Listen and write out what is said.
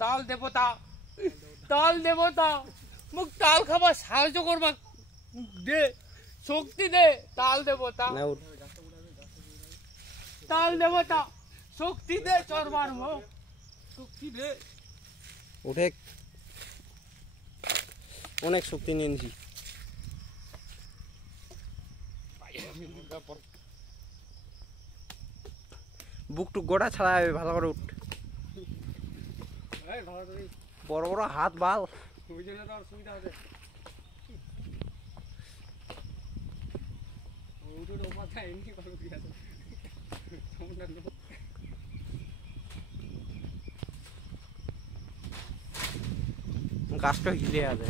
তাল দেবতা তাল দেবতা মুখ তাল খাবার সাহায্য করবা দে শক্তি দে তাল দেবতা তাল দেবতা শক্তি দে চরবার মুখ শক্তি দে উঠে অনেক শক্তি নিয়েছি বুক টুক গোটা ছাড়া ভালো করে উঠ বড় বড় হাত বাল সুবিধা হবে গাছটা হিলে আছে